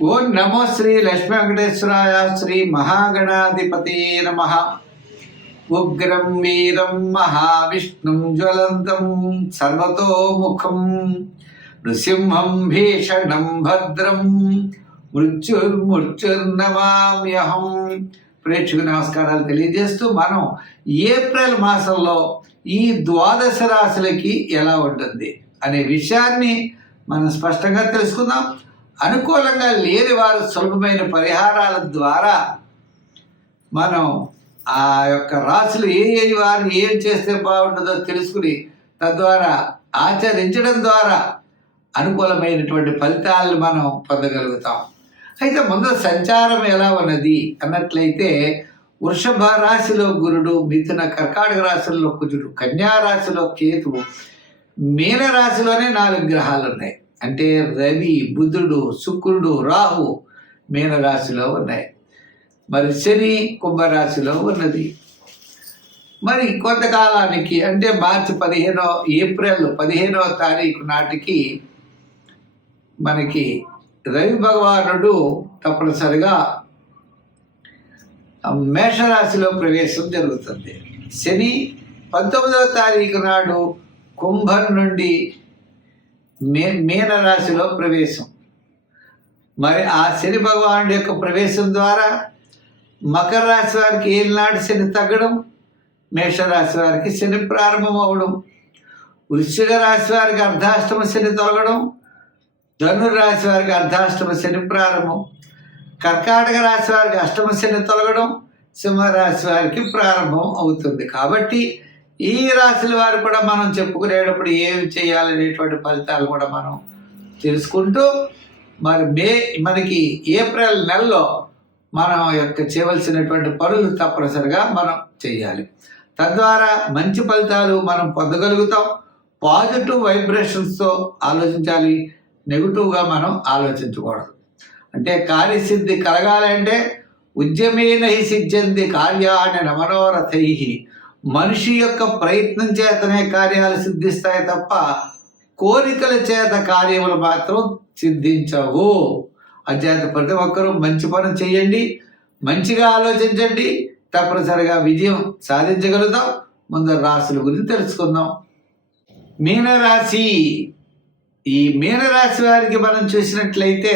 ఓం నమో శ్రీ లక్ష్మీ వెంకటేశ్వరాయ శ్రీ మహాగణాధిపతి నమ. ఉగ్రం వీరం మహావిష్ణుం జ్వలంతం సర్వతోముఖం నృసింహం భీషణం భద్రం మృత్యుర్నమామ్యహం. ప్రేక్షకు నమస్కారాలు తెలియజేస్తూ మనం ఏప్రిల్ మాసంలో ఈ ద్వాదశ రాశులకి ఎలా ఉంటుంది అనే విషయాన్ని మనం స్పష్టంగా తెలుసుకుందాం. అనుకూలంగా లేని వారు సులభమైన పరిహారాల ద్వారా మనం ఆ యొక్క రాశులు ఏ వారు ఏం చేస్తే బాగుంటుందో తెలుసుకుని తద్వారా ఆచరించడం ద్వారా అనుకూలమైనటువంటి ఫలితాలను మనం పొందగలుగుతాం. అయితే ముందు సంచారం ఎలా ఉన్నది అన్నట్లయితే వృషభ రాశిలో గురుడు, మిథున కర్కాటక రాశుల్లో కుజుడు, కన్యా రాశిలో కేతువు, మీన రాశిలోనే 4 గ్రహాలు ఉన్నాయి. అంటే రవి, బుధుడు, శుక్రుడు, రాహు మీనరాశిలో ఉన్నాయి. మరి శని కుంభరాశిలో ఉన్నది. మరి కొంతకాలానికి అంటే ఏప్రిల్ 15వ తారీఖు నాటికి మనకి రవి భగవానుడు తప్పనిసరిగా మేషరాశిలో ప్రవేశం జరుగుతుంది. శని 19వ తారీఖు నాడు కుంభం నుండి మీనరాశిలో ప్రవేశం. మరి ఆ శని భగవానుడి యొక్క ప్రవేశం ద్వారా మకర రాశి వారికి ఏలినాటి శని తగ్గడం, మేషరాశి వారికి శని ప్రారంభం అవడం, వృశ్చిక రాశి వారికి అర్ధాష్టమ శని తొలగడం, ధనుర్రాశి వారికి అర్ధాష్టమ శని ప్రారంభం, కర్కాటక రాశి వారికి అష్టమ శని తొలగడం, సింహరాశి వారికి ప్రారంభం అవుతుంది. కాబట్టి ఈ రాశుల వారు కూడా మనం చెప్పుకునేటప్పుడు ఏమి చేయాలనేటువంటి ఫలితాలు కూడా మనం తెలుసుకుంటూ మరి మనకి ఏప్రిల్ నెలలో మనం యొక్క చేయవలసినటువంటి పనులు తప్పనిసరిగా మనం చేయాలి. తద్వారా మంచి ఫలితాలు మనం పొందగలుగుతాం. పాజిటివ్ వైబ్రేషన్స్తో ఆలోచించాలి, నెగిటివ్గా మనం ఆలోచించకూడదు. అంటే కార్యసిద్ధి కలగాలంటే ఉద్యమేన హి సిద్ధ్యంతి కార్యాణి మనోరథై. మనిషి యొక్క ప్రయత్నం చేతనే కార్యాలు సిద్ధిస్తాయి తప్ప కోరికల చేత కార్యములు మాత్రం సిద్ధించవు. అంచేత ప్రతి ఒక్కరూ మంచి పని చేయండి, మంచిగా ఆలోచించండి, తప్పనిసరిగా విజయం సాధించగలుగుతాం. ముందు రాశుల గురించి తెలుసుకుందాం. మీనరాశి. ఈ మీనరాశి వారికి మనం చూసినట్లయితే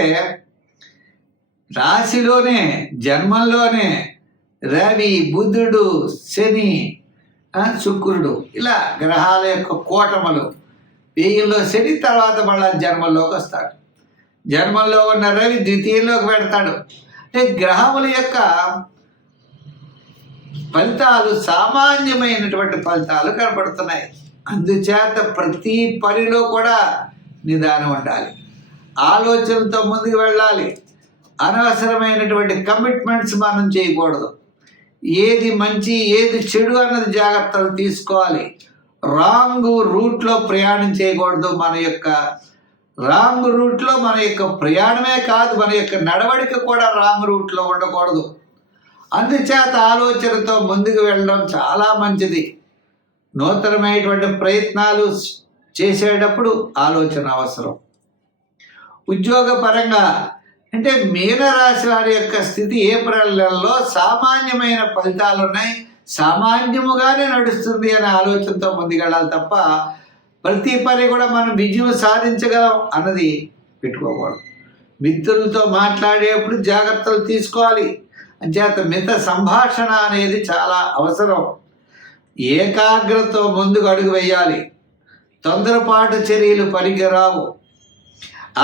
రాశిలోనే జన్మంలోనే రవి, బుధుడు, శని, శుక్రుడు ఇలా గ్రహాల యొక్క కూటములు. వెయ్యిలో శని తర్వాత మళ్ళా జన్మల్లోకి వస్తాడు. జన్మల్లో ఉన్న రవి ద్వితీయంలోకి పెడతాడు. అంటే గ్రహముల యొక్క ఫలితాలు సామాన్యమైనటువంటి ఫలితాలు కనపడుతున్నాయి. అందుచేత ప్రతి పనిలో కూడా నిదానం ఉండాలి, ఆలోచనలతో ముందుకు వెళ్ళాలి. అనవసరమైనటువంటి కమిట్మెంట్స్ మనం చేయకూడదు. ఏది మంచి ఏది చెడు అన్నది జాగ్రత్తలు తీసుకోవాలి. రాంగ్ రూట్లో ప్రయాణం చేయకూడదు. రాంగ్ రూట్లో మన యొక్క ప్రయాణమే కాదు, మన యొక్క నడవడిక కూడా రాంగ్ రూట్లో ఉండకూడదు. అందుచేత ఆలోచనతో ముందుకు వెళ్ళడం చాలా మంచిది. నూతనమైనటువంటి ప్రయత్నాలు చేసేటప్పుడు ఆలోచన అవసరం. ఉద్యోగపరంగా అంటే మీనరాశి వారి యొక్క స్థితి ఏప్రిల్ నెలలో సామాన్యమైన ఫలితాలు ఉన్నాయి, సామాన్యముగానే నడుస్తుంది అనే ఆలోచనతో ముందుకెళ్ళాలి తప్ప ప్రతి పని కూడా మనం విజయం సాధించగలం అన్నది పెట్టుకోకూడదు. మిత్రులతో మాట్లాడేప్పుడు జాగ్రత్తలు తీసుకోవాలి. అంచేత మిత సంభాషణ అనేది చాలా అవసరం. ఏకాగ్రతతో ముందుకు అడుగు వేయాలి. తొందరపాటు చర్యలు పనికిరావు.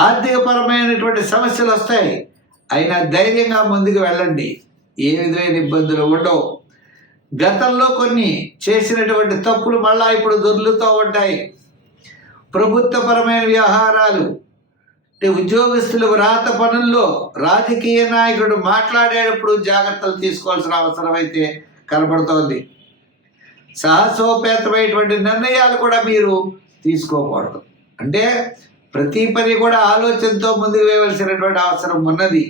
ఆర్థికపరమైనటువంటి సమస్యలు వస్తాయి, అయినా ధైర్యంగా ముందుకు వెళ్ళండి. ఏ విధమైన ఇబ్బందులు ఉండవు. గతంలో కొన్ని చేసినటువంటి తప్పులు మళ్ళా ఇప్పుడు దొర్లుతూ ఉంటాయి. ప్రభుత్వపరమైన వ్యవహారాలు అంటే ఉద్యోగస్తులు వ్రాత పనుల్లో రాజకీయ నాయకుడు మాట్లాడేటప్పుడు జాగ్రత్తలు తీసుకోవాల్సిన అవసరం అయితే కనబడుతోంది. సాహసోపేతమైనటువంటి నిర్ణయాలు కూడా మీరు తీసుకోకూడదు. అంటే ప్రతి పని కూడా ఆలోచనతో ముందుకు వేయవలసినటువంటి అవసరం ఉన్నది.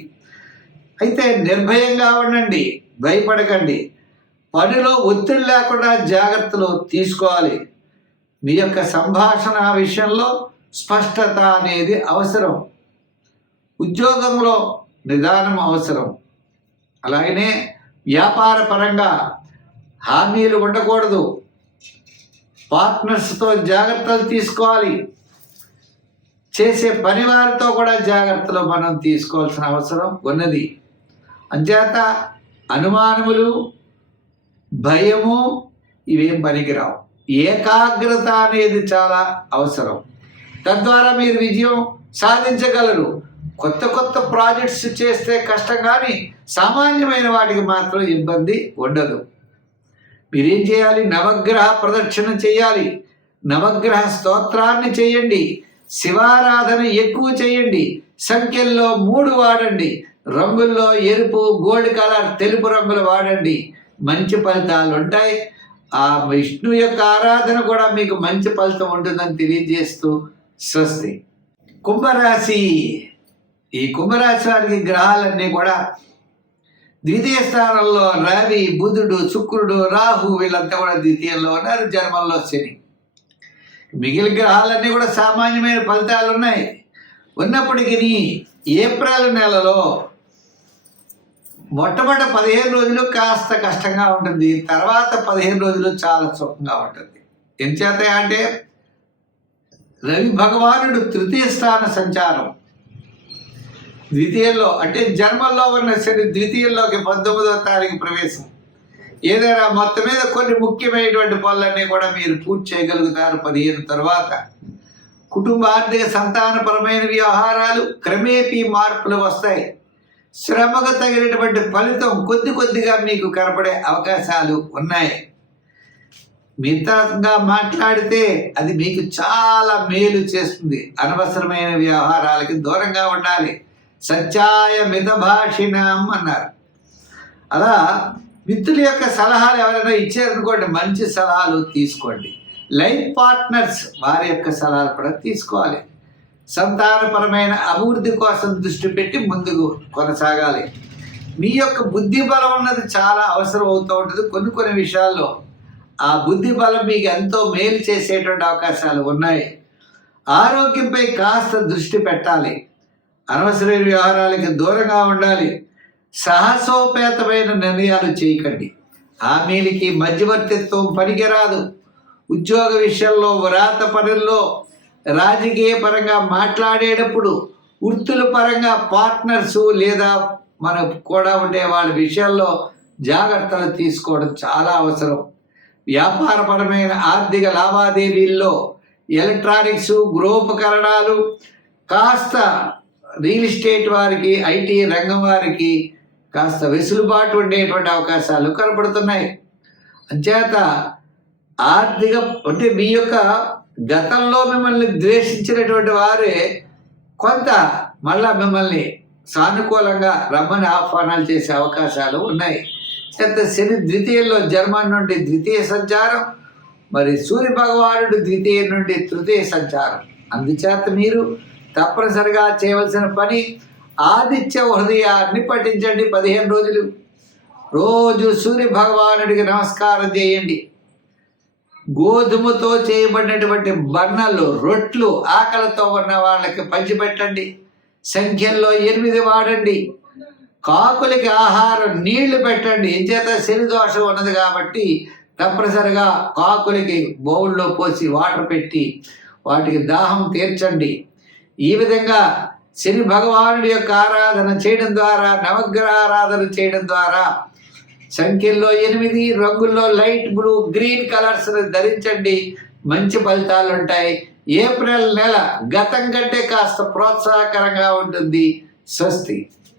అయితే నిర్భయంగా ఉండండి, భయపడకండి. పనిలో ఒత్తిడి లేకుండా జాగ్రత్తలు తీసుకోవాలి. మీ యొక్క సంభాషణ విషయంలో స్పష్టత అనేది అవసరం. ఉద్యోగంలో నిదానం అవసరం. అలాగనే వ్యాపార పరంగా హామీలు ఉండకూడదు. పార్ట్నర్స్తో జాగ్రత్తలు తీసుకోవాలి. చేసే పని వారితో కూడా జాగ్రత్తలు మనం తీసుకోవాల్సిన అవసరం ఉన్నది. అంచేత అనుమానములు, భయము ఇవేం పనికిరావు. ఏకాగ్రత అనేది చాలా అవసరం. తద్వారా మీరు విజయం సాధించగలరు. కొత్త కొత్త ప్రాజెక్ట్స్ చేస్తే కష్టం, కానీ సామాన్యమైన వాటికి మాత్రం ఇబ్బంది ఉండదు. మీరేం చేయాలి? నవగ్రహ ప్రదక్షిణ చేయాలి. నవగ్రహ స్తోత్రాన్ని చేయండి. శివారాధన ఎక్కువ చేయండి. సంఖ్యల్లో 3 వాడండి. రంగుల్లో ఎరుపు, గోల్డ్ కలర్, తెలుపు రంగులు వాడండి. మంచి ఫలితాలు ఉంటాయి. ఆ విష్ణు యొక్క ఆరాధన కూడా మీకు మంచి ఫలితం ఉంటుందని తెలియజేస్తూ స్వస్తి. కుంభరాశి. ఈ కుంభరాశి వారికి గ్రహాలన్నీ కూడా ద్వితీయ స్థానంలో రవి, బుధుడు, శుక్రుడు, రాహు వీళ్ళంతా కూడా ద్వితీయంలో ఉన్నారు. జన్మంలో శని. మిగిలిన గ్రహాలన్నీ కూడా సామాన్యమైన ఫలితాలు ఉన్నాయి. ఉన్నప్పటికీ ఏప్రిల్ నెలలో మొట్టమొదటి 15 రోజులు కాస్త కష్టంగా ఉంటుంది. తర్వాత 15 రోజులు చాలా సుఖంగా ఉంటుంది. ఎంచేత అంటే రవి భగవానుడు తృతీయ స్థాన సంచారం. ద్వితీయంలో అంటే జన్మల్లో ఉన్న శని ద్వితీయంలోకి 19వ తారీఖు ప్రవేశం. ఏదైనా మొత్తం మీద కొన్ని ముఖ్యమైనటువంటి పనులన్నీ కూడా మీరు పూర్తి చేయగలుగుతారు 15 తర్వాత. కుటుంబ ఆర్థిక సంతానపరమైన వ్యవహారాలు క్రమేపీ మార్పులు వస్తాయి. శ్రమకు తగినటువంటి ఫలితం కొద్ది కొద్దిగా మీకు కనపడే అవకాశాలు ఉన్నాయి. మితంగా మాట్లాడితే అది మీకు చాలా మేలు చేస్తుంది. అనవసరమైన వ్యవహారాలకి దూరంగా ఉండాలి. సత్యాయ మితభాషిణం అన్నారు. అలా మిత్రుల యొక్క సలహాలు ఎవరైనా ఇచ్చారనుకోండి, మంచి సలహాలు తీసుకోండి. లైఫ్ పార్ట్నర్స్ వారి యొక్క సలహాలు కూడా తీసుకోవాలి. సంతానపరమైన అభివృద్ధి కోసం దృష్టి పెట్టి ముందుకు కొనసాగాలి. మీ యొక్క బుద్ధి బలం ఉన్నది చాలా అవసరం అవుతూ ఉంటుంది. కొన్ని విషయాల్లో ఆ బుద్ధి బలం మీకు ఎంతో మేలు చేసేటువంటి అవకాశాలు ఉన్నాయి. ఆరోగ్యంపై కాస్త దృష్టి పెట్టాలి. అనవసరమైన వ్యవహారాలకి దూరంగా ఉండాలి. సాహసోపేతమైన నిర్ణయాలు చేయకండి. హామీలకి మధ్యవర్తిత్వం పనికిరాదు. ఉద్యోగ విషయంలో, వ్రాత పనుల్లో, రాజకీయ పరంగా మాట్లాడేటప్పుడు, వృత్తుల పరంగా పార్ట్నర్సు లేదా మనకు కూడా ఉండే వాళ్ళ విషయాల్లో జాగ్రత్తలు తీసుకోవడం చాలా అవసరం. వ్యాపారపరమైన ఆర్థిక లావాదేవీల్లో, ఎలక్ట్రానిక్స్, గృహోపకరణాలు, కాస్త రియల్ ఎస్టేట్ వారికి, ఐటీ రంగం వారికి కాస్త వెసులుబాటు ఉండేటువంటి అవకాశాలు కనపడుతున్నాయి. అంచేత ఆర్థిక అంటే మీ యొక్క గతంలో మిమ్మల్ని ద్వేషించినటువంటి వారే కొంత మళ్ళా మిమ్మల్ని సానుకూలంగా రమ్మని ఆహ్వానాలు చేసే అవకాశాలు ఉన్నాయి. చేత శని ద్వితీయంలో జన్మం నుండి ద్వితీయ సంచారం, మరి సూర్య భగవానుడు ద్వితీయం నుండి తృతీయ సంచారం. అందుచేత మీరు తప్పనిసరిగా చేయవలసిన పని ఆదిత్య హృదయాన్ని పఠించండి 15 రోజులు. రోజు సూర్య భగవానుడికి నమస్కారం చేయండి. గోధుమతో చేయబడినటువంటి బన్నలు, రొట్లు ఆకలితో ఉన్న వాళ్ళకి పంచిపెట్టండి. సంఖ్యల్లో 8 వాడండి. కాకులకి ఆహారం, నీళ్లు పెట్టండి. ఎంచేత శని దోషం ఉన్నది కాబట్టి తప్పనిసరిగా కాకులకి బౌల్లో పోసి వాటర్ పెట్టి వాటికి దాహం తీర్చండి. ఈ విధంగా శని భగవానుడి యొక్క ఆరాధన చేయడం ద్వారా, నవగ్రహ ఆరాధన చేయడం ద్వారా సంఖ్యల్లో 8, రంగుల్లో లైట్ బ్లూ, గ్రీన్ కలర్స్ ధరించండి. మంచి ఫలితాలు ఉంటాయి. ఏప్రిల్ నెల గతం కంటే కాస్త ప్రోత్సాహకరంగా ఉంటుంది. స్వస్తి.